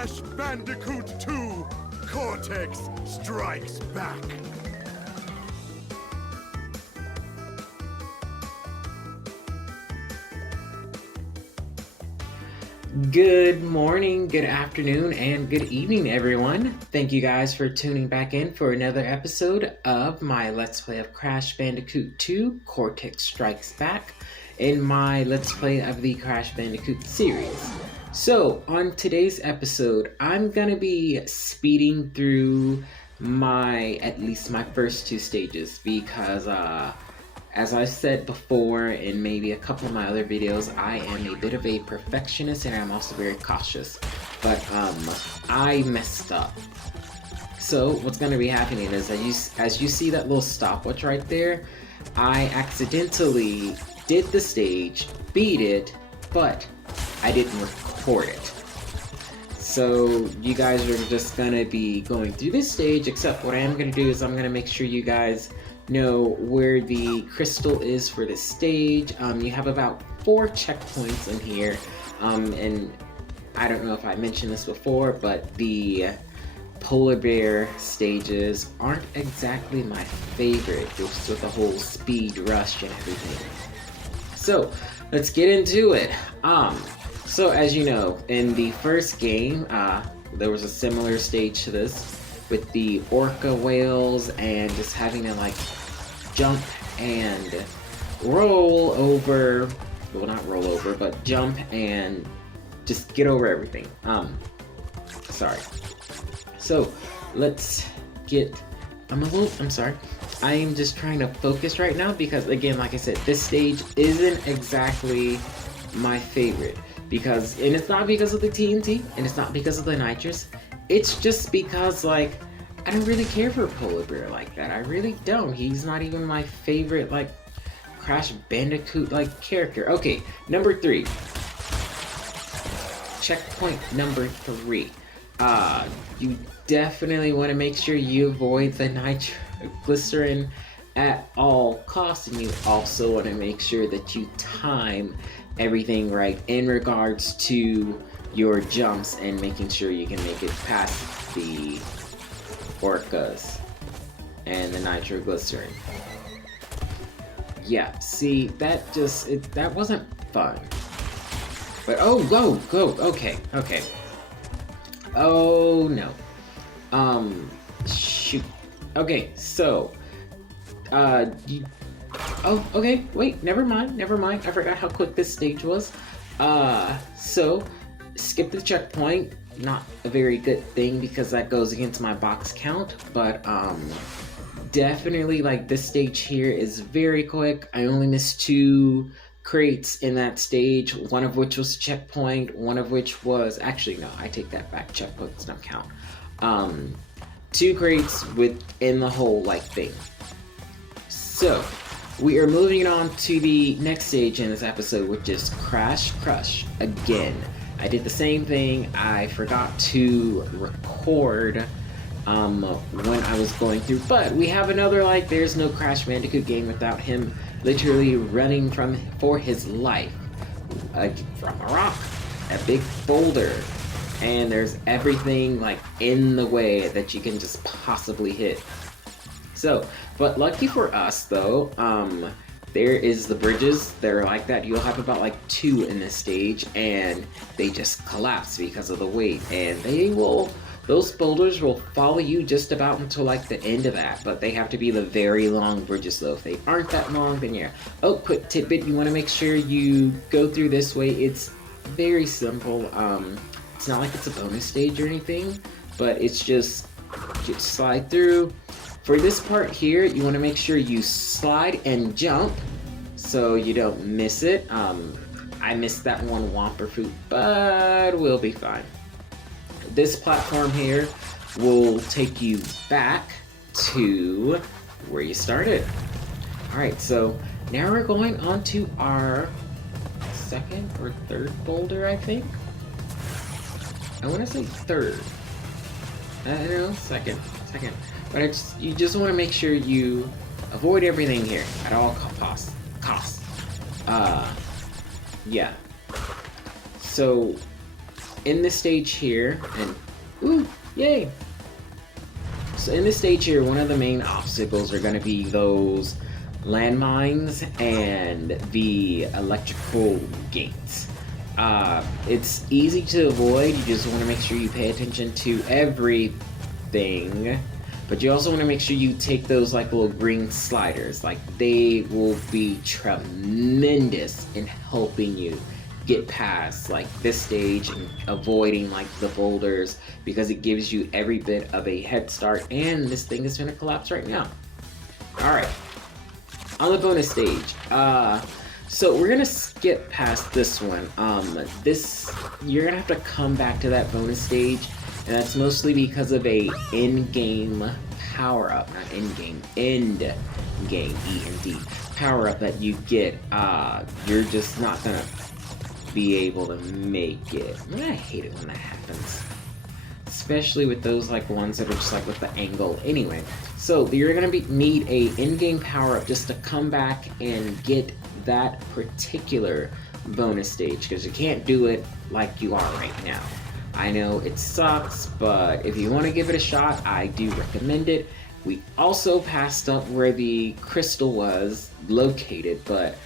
Crash Bandicoot 2, Cortex Strikes Back. Good morning, good afternoon, and good evening, everyone. Thank you guys for tuning back in for another episode of my Let's Play of Crash Bandicoot 2, Cortex Strikes Back, in my Let's Play of the Crash Bandicoot series. So, on today's episode, I'm gonna be speeding through at least my first two stages, because, as I said before in maybe a couple of my other videos, I am a bit of a perfectionist and I'm also very cautious. But I messed up. So what's going to be happening is as you see that little stopwatch right there, I accidentally did the stage, beat it, but I didn't record it. So you guys are just going to be going through this stage, except what I am going to do is I'm going to make sure you guys know where the crystal is for this stage. You have about 4 checkpoints in here, and I don't know if I mentioned this before, but the polar bear stages aren't exactly my favorite, just with the whole speed rush and everything. So let's get into it. So as you know, in the first game, there was a similar stage to this, with the orca whales and just having to like jump and roll over, well, not roll over, but jump and just get over everything. Sorry. So let's get, I'm sorry. I am just trying to focus right now because, again, like I said, this stage isn't exactly my favorite, and it's not because of the TNT and it's not because of the nitrous. It's just because, like, I don't really care for a polar bear like that. I really don't. He's not even my favorite, like, Crash Bandicoot, like, character. Okay, number 3. Checkpoint number 3. You definitely want to make sure you avoid the nitroglycerin at all costs, and you also want to make sure that you time everything right in regards to your jumps and making sure you can make it past the orcas and the nitroglycerin. Yeah, see, that wasn't fun. But go, okay. Oh no. Shoot. Okay, so okay, wait, never mind. I forgot how quick this stage was. So skip the checkpoint. Not a very good thing because that goes against my box count, but definitely, like, this stage here is very quick. I only missed 2 crates in that stage, one of which was checkpoint, one of which was, actually no, I take that back, checkpoints don't count. 2 crates within the whole, like, thing. So we are moving on to the next stage in this episode, which is Crash Crush again. I did the same thing. I forgot to record when I was going through, but we have another, like, there's no Crash Bandicoot game without him literally running for his life, from a rock, a big boulder, and there's everything, like, in the way that you can just possibly hit. So, but lucky for us though, there is the bridges that are like that. You'll have about, like, 2 in this stage, and they just collapse because of the weight, and those boulders will follow you just about until, like, the end of that, but they have to be the very long bridges though. If they aren't that long, then yeah. Oh, quick tidbit, you want to make sure you go through this way. It's very simple. It's not like it's a bonus stage or anything, but it's just slide through. For this part here, you want to make sure you slide and jump so you don't miss it. I missed that one Whomper fruit, but we'll be fine. This platform here will take you back to where you started. Alright, so now we're going on to our 2nd or 3rd boulder, I think. I want to say 3rd. No, 2nd. But you just want to make sure you avoid everything here at all costs. Yeah. So in this stage here, and ooh, yay! So in this stage here, one of the main obstacles are going to be those landmines and the electrical gates. It's easy to avoid. You just want to make sure you pay attention to everything, but you also want to make sure you take those like little green sliders. Like, they will be tremendous in helping you get past like this stage and avoiding like the boulders, because it gives you every bit of a head start. And this thing is gonna collapse right now. All right, on the bonus stage, so we're gonna skip past this one. You're gonna have to come back to that bonus stage, and that's mostly because of a in-game power-up, not in-game, end-game, E-N-D, power-up that you get. You're just not gonna be able to make it. I hate it when that happens, especially with those like ones that are just like with the angle. Anyway, so you're gonna need a in-game power-up just to come back and get that particular bonus stage, because you can't do it like you are right now. I know it sucks, but if you want to give it a shot, I do recommend it. We also passed up where the crystal was located, but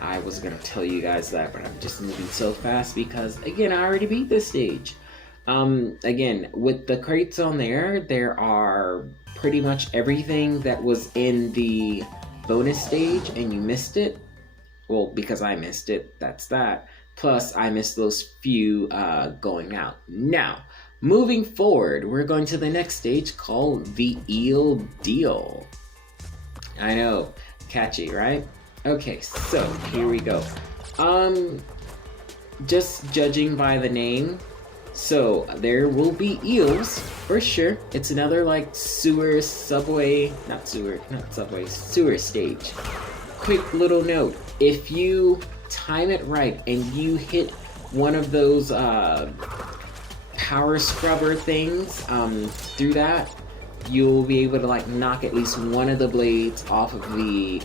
I was gonna tell you guys that, but I'm just moving so fast because, again, I already beat this stage. Again, with the crates on there are pretty much everything that was in the bonus stage, and you missed it. Well, because I missed it, that's that. Plus, I missed those few going out. Now, moving forward, we're going to the next stage called the Eel Deal. I know, catchy, right? Okay, so here we go. Just judging by the name, so there will be eels for sure. It's another like sewer stage. Quick little note: if you time it right and you hit one of those power scrubber things through that, you'll be able to like knock at least one of the blades off of the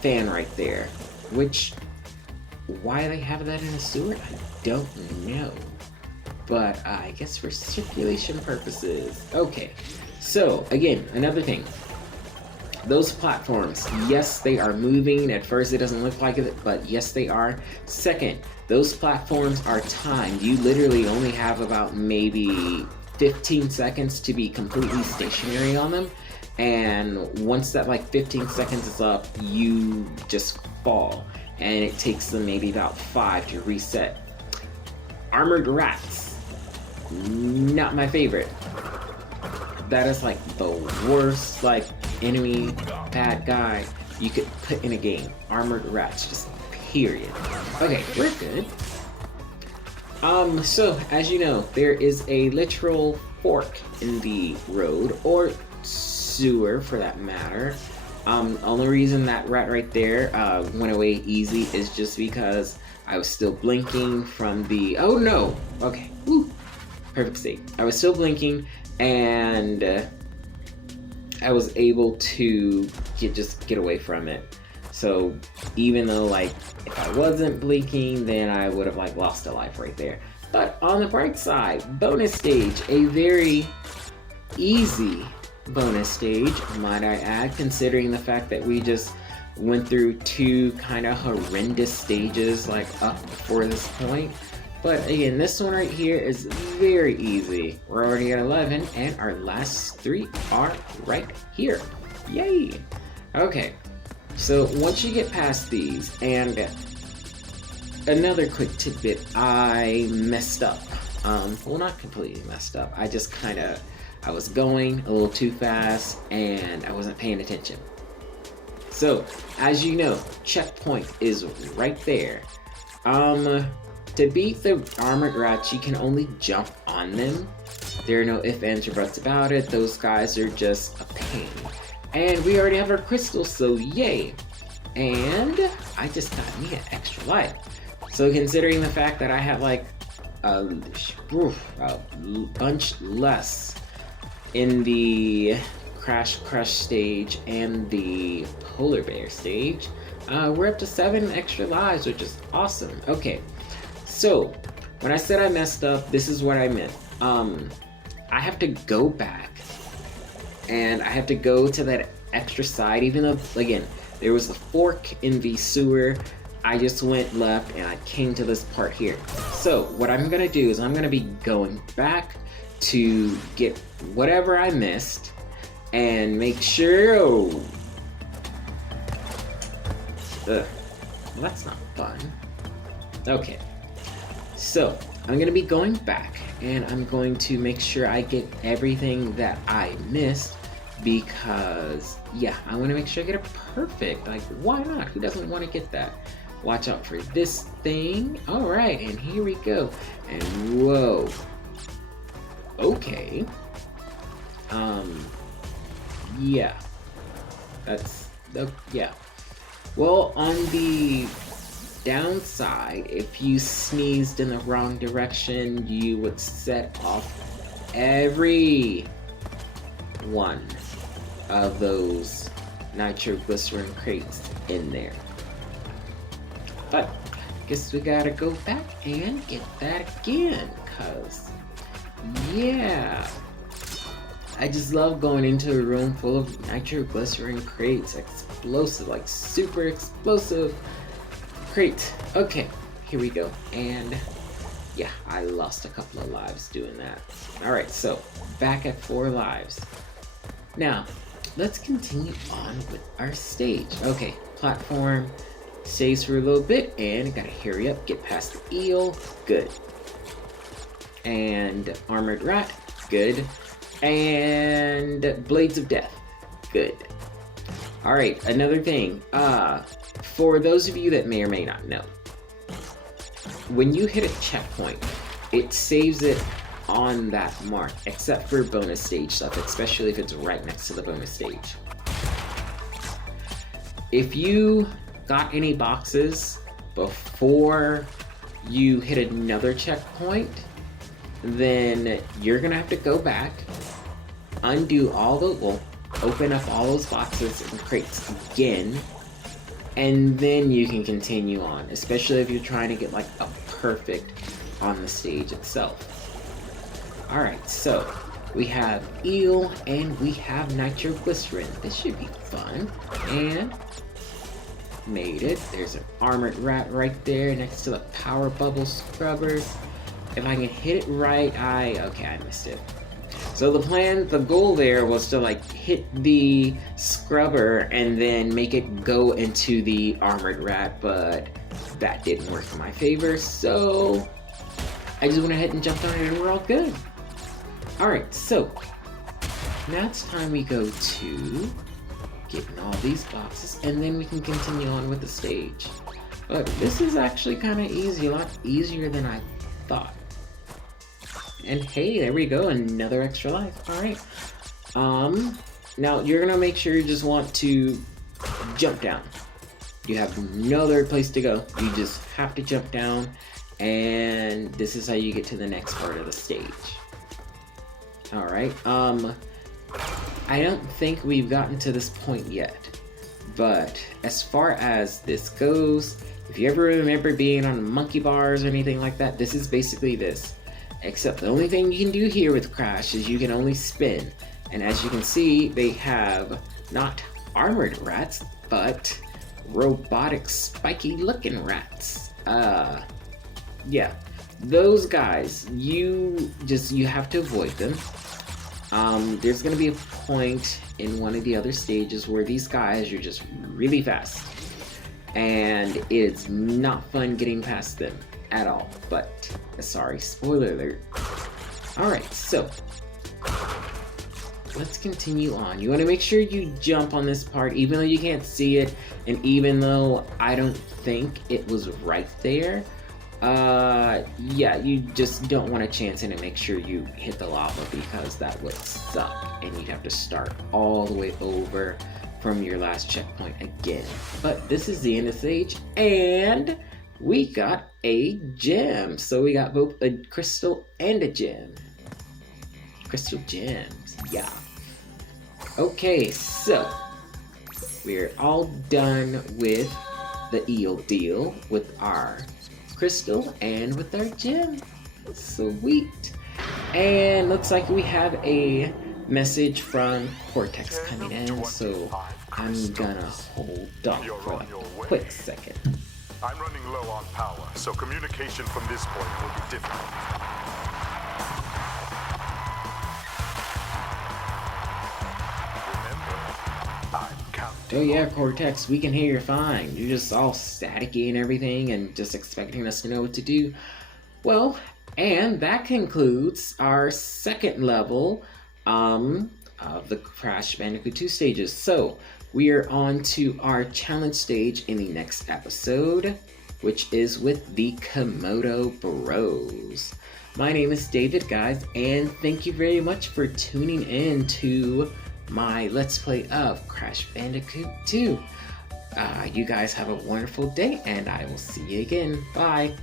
fan right there. Which, why they have that in a sewer, I don't know, but I guess for circulation purposes. Okay, so again, another thing, those platforms, yes, they are moving. At first it doesn't look like it, but yes, they are. Second, those platforms are timed. You literally only have about maybe 15 seconds to be completely stationary on them, and once that like 15 seconds is up, you just fall, and it takes them maybe about 5 to reset. Armored rats, not my favorite. That is like the worst like enemy bad guy you could put in a game. Armored rats, just period. Okay, we're good. So as you know, there is a literal fork in the road, or sewer for that matter. Only reason that rat right there went away easy is just because I was still blinking from the, oh no, okay, woo, perfect state. I was still blinking, and I was able to get away from it. So even though like if I wasn't blinking, then I would have like lost a life right there. But on the bright side, bonus stage, a very easy bonus stage, might I add, considering the fact that we just went through 2 kind of horrendous stages like up before this point. But again, this one right here is very easy. We're already at 11, and our last 3 are right here. Yay! Okay, so once you get past these, and another quick tidbit, I messed up. Well, not completely messed up. I just I was going a little too fast, and I wasn't paying attention. So, as you know, checkpoint is right there. To beat the armored rats, you can only jump on them. There are no ifs, ands, or buts about it. Those guys are just a pain. And we already have our crystals, so yay! And I just got me an extra life. So considering the fact that I had like a bunch less in the Crash stage and the Polar Bear stage, we're up to 7 extra lives, which is awesome. Okay, so When I said I messed up, this is what I meant. I have to go back, and I have to go to that extra side, even though, again, there was a fork in the sewer. I just went left, and I came to this part here. So, what I'm gonna do is I'm gonna be going back to get whatever I missed, and make sure... Oh. Ugh. Well, that's not fun. Okay. So, I'm going to be going back, and I'm going to make sure I get everything that I missed, because, yeah, I want to make sure I get it perfect. Like, why not? Who doesn't want to get that? Watch out for this thing. Alright, and here we go. And whoa. Okay. Yeah. That's, yeah. Well, on the downside, if you sneezed in the wrong direction, you would set off every one of those nitroglycerin crates in there. But I guess we gotta go back and get that again, cause yeah, I just love going into a room full of nitroglycerin crates, explosive, like super explosive crates. Okay, here we go, and yeah, I lost a couple of lives doing that. Alright, so back at 4 lives. Now, let's continue on with our stage. Okay, platform stays for a little bit, and gotta hurry up, get past the eel, good. And armored rat, good. And blades of death, good. Alright, another thing, for those of you that may or may not know, when you hit a checkpoint, it saves it on that mark, except for bonus stage stuff, especially if it's right next to the bonus stage. If you got any boxes before you hit another checkpoint, then you're gonna have to go back, undo all the, well, open up all those boxes and crates again, and then you can continue on, especially if you're trying to get like a perfect on the stage itself. Alright, so we have eel and we have nitroglycerin. This should be fun. And made it. There's an armored rat right there next to the power bubble scrubbers. If I can hit it right, okay, I missed it. So the goal there was to like hit the scrubber and then make it go into the armored rat, but that didn't work in my favor, so I just went ahead and jumped on it and we're all good. Alright, so now it's time we go to getting all these boxes, and then we can continue on with the stage. But this is actually kind of easy, a lot easier than I thought. And hey, there we go, another extra life. Alright. Now you're gonna make sure you just want to jump down. You have no other place to go. You just have to jump down, and this is how you get to the next part of the stage. Alright, I don't think we've gotten to this point yet, but as far as this goes, if you ever remember being on monkey bars or anything like that, this is basically this. Except the only thing you can do here with Crash is you can only spin. And as you can see, they have not armored rats, but robotic spiky looking rats. Yeah, those guys, you have to avoid them. There's gonna be a point in one of the other stages where these guys are just really fast. And it's not fun getting past them at all, but sorry, spoiler alert. Alright, so let's continue on. You want to make sure you jump on this part, even though you can't see it, and even though I don't think it was right there. Yeah, you just don't want to chance it and make sure you hit the lava, because that would suck, and you'd have to start all the way over from your last checkpoint again. But this is the end of the stage, and we got a gem. So we got both a crystal and a gem. Crystal gems, yeah. Okay, so we're all done with the eel deal, with our crystal and with our gem. Sweet. And looks like we have a message from Cortex coming in, so I'm gonna hold on for like a quick second. I'm running low on power, so communication from this point will be difficult. Remember, I'm counting. Oh yeah, Cortex, we can hear you fine. You're just all staticky and everything and just expecting us to know what to do. Well, and that concludes our second level of the Crash Bandicoot 2 stages. So, we are on to our challenge stage in the next episode, which is with the Komodo Bros. My name is David, guys, and thank you very much for tuning in to my Let's Play of Crash Bandicoot 2. You guys have a wonderful day, and I will see you again. Bye!